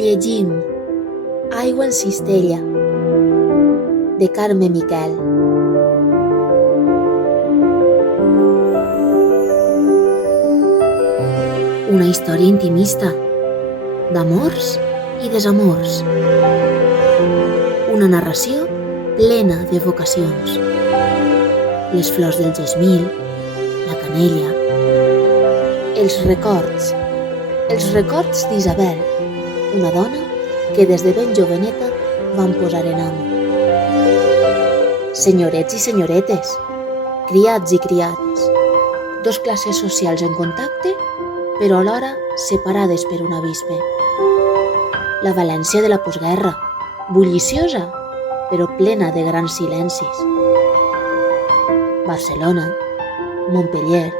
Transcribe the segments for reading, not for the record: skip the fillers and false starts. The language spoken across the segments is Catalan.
Llegim Aigua en cistella, de Carme Miquel. Una història intimista, d'amors i desamors. Una narració plena de vocacions. Les flors del gesmil, la canella, els records d'Isabel, una dona que des de ben joveneta van posar en amo. Senyorets i senyoretes, criats i criats, dos classes socials en contacte, però alhora separades per un abisme. La València de la postguerra, bulliciosa, però plena de grans silencis. Barcelona, Montpeller.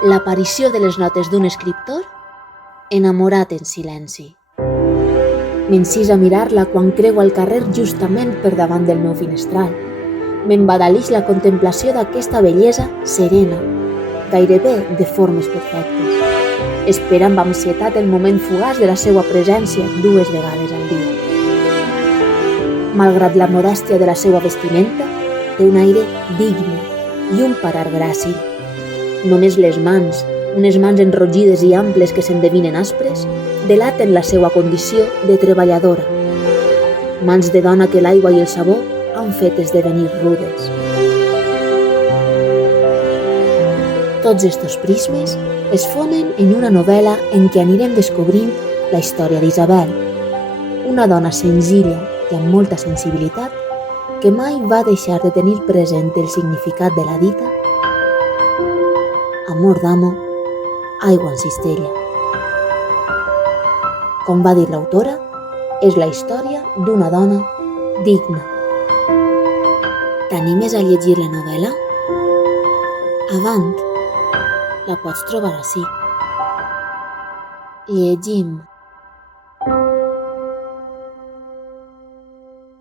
L'aparició de les notes d'un escriptor enamorat en silenci. M'encisa mirar-la quan creu el carrer justament per davant del meu finestral. M'embadalix la contemplació d'aquesta bellesa serena, gairebé de formes perfectes. Espera amb ansietat el moment fugaç de la seva presència 2 vegades al dia. Malgrat la modèstia de la seva vestimenta, té un aire digne i un parar gràcil. Només les mans, unes mans enrogides i amples que s'endevinen aspres, delaten la seva condició de treballadora. Mans de dona que l'aigua i el sabó han fet esdevenir rudes. Tots estos prismes es fonen en una novel·la en què anirem descobrint la història d'Isabel, una dona senzilla i amb molta sensibilitat que mai va deixar de tenir present el significat de la dita amor d'amo, aigua en cistella. Com va dir l'autora, és la història d'una dona digna. T'animes a llegir la novel·la? Avant, la pots trobar ací. Llegim